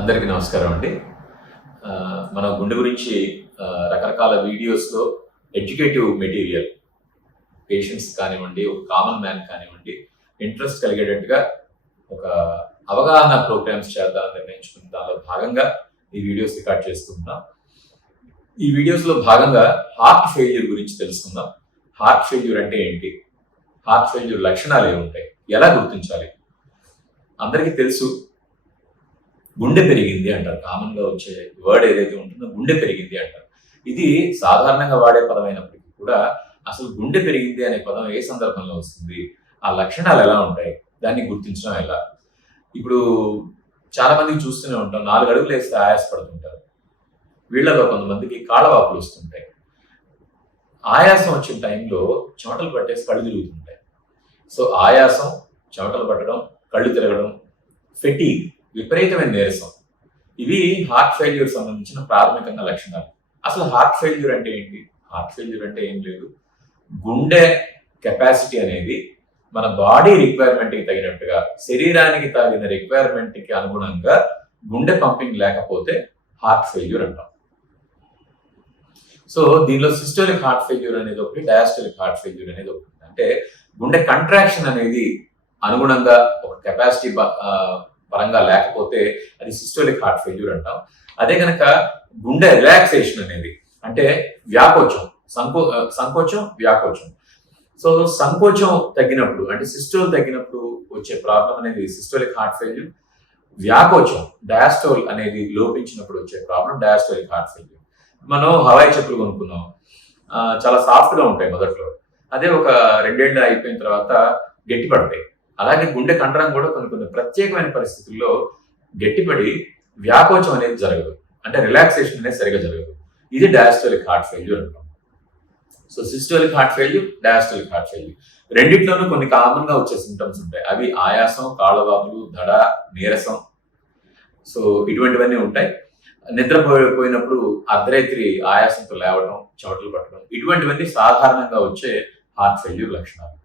అందరికీ నమస్కారం అండి. మన గుండె గురించి రకరకాల వీడియోస్లో ఎడ్యుకేటివ్ మెటీరియల్ పేషెంట్స్ కానివ్వండి ఒక కామన్ మ్యాన్ కానివ్వండి ఇంట్రెస్ట్ కలిగేటట్టుగా ఒక అవగాహన ప్రోగ్రామ్స్ చేద్దాం నిర్ణయించుకున్న దానిలో భాగంగా ఈ వీడియోస్ రికార్డ్ చేస్తున్నాం ఈ వీడియోస్లో భాగంగా హార్ట్ ఫెయిల్యూర్ గురించి తెలుసుకుందాం. హార్ట్ ఫెయిల్యూర్ అంటే ఏంటి? హార్ట్ ఫెయిల్యూర్ లక్షణాలు ఏముంటాయి? ఎలా గుర్తించాలి? అందరికీ తెలుసు గుండె పెరిగింది అంటారు. కామన్గా వచ్చే వర్డ్ ఏదైతే ఉంటుందో గుండె పెరిగింది అంటారు. ఇది సాధారణంగా వాడే పదం అయినప్పటికీ కూడా అసలు గుండె పెరిగింది అనే పదం ఏ సందర్భంలో వస్తుంది? ఆ లక్షణాలు ఎలా ఉంటాయి? దాన్ని గుర్తించడం ఎలా? ఇప్పుడు చాలా మందికి చూస్తూనే ఉంటాం. నాలుగు అడుగులు వేస్తే ఆయాసపడుతుంటారు. వీళ్ళలో కొంతమందికి కాళ్ళవాపులు వస్తుంటాయి. ఆయాసం వచ్చిన టైంలో చెమటలు పట్టేసి కళ్ళు తిరుగుతుంటాయి. సో ఆయాసం చెమటలు పట్టడం కళ్ళు తిరగడం ఫెటీగ్ విపరీతమైన నీరసం. ఇవి హార్ట్ ఫెయిల్యూర్ సంబంధించిన ప్రాథమికంగా లక్షణాలు. అసలు హార్ట్ ఫెయిల్యూర్ అంటే ఏంటి? హార్ట్ ఫెయిల్యూర్ అంటే ఏం లేదు. గుండె కెపాసిటీ అనేది మన బాడీ రిక్వైర్మెంట్కి తగినట్టుగా శరీరానికి తగిన రిక్వైర్మెంట్కి అనుగుణంగా గుండె పంపింగ్ లేకపోతే హార్ట్ ఫెయిల్యూర్ అంటాం. సో దీనిలో సిస్టోలిక్ హార్ట్ ఫెయిల్యూర్ అనేది ఒకటి డయాస్టోలిక్ హార్ట్ ఫెయిల్యూర్ అనేది ఒకటి. అంటే గుండె కంట్రాక్షన్ అనేది అనుగుణంగా ఒక కెపాసిటీ పరంగా లేకపోతే అది సిస్టోలిక్ హార్ట్ ఫెయిల్యూర్ అంటాం. అదే కనుక గుండె రిలాక్సేషన్ అనేది అంటే వ్యాకోచం సంకో సంకోచం వ్యాకోచం. సో సంకోచం తగ్గినప్పుడు అంటే సిస్టోల్ తగ్గినప్పుడు వచ్చే ప్రాబ్లం అనేది సిస్టోలిక్ హార్ట్ ఫెయిల్యూర్ వ్యాకోచం డయాస్టోల్ అనేది లోపించినప్పుడు వచ్చే ప్రాబ్లం డయాస్టోలిక్ హార్ట్ ఫెయిల్యూర్ మనం హవాయి చెప్పులు కొనుక్కున్నాం. చాలా సాఫ్ట్గా ఉంటాయి మొదట్లో. అదే ఒక రెండేళ్ళు అయిపోయిన తర్వాత గట్టి పడతాయి అలాగే గుండె కండరం కూడా కొన్ని కొన్ని ప్రత్యేకమైన పరిస్థితుల్లో గట్టిపడి వ్యాకోచం అనేది జరగదు. అంటే రిలాక్సేషన్ అనేది సరిగా జరగదు. ఇది డయాస్టోలిక్ హార్ట్ ఫెయిల్యూర్ అంటాం. So systolic heart failure diastolic heart failure రెండిట్లోనూ కొన్ని కామన్గా వచ్చే సిమ్టమ్స్ ఉంటాయి. అవి ఆయాసం కాళ్ళవాపులు దడ నీరసం. సో ఇటువంటివన్నీ ఉంటాయి. నిద్రపోయినప్పుడు అర్ధరాత్రి ఆయాసంతో లేవడం చెమటలు పట్టడం ఇటువంటివన్నీ సాధారణంగా వచ్చే హార్ట్ ఫెయిల్యూర్ లక్షణాలు.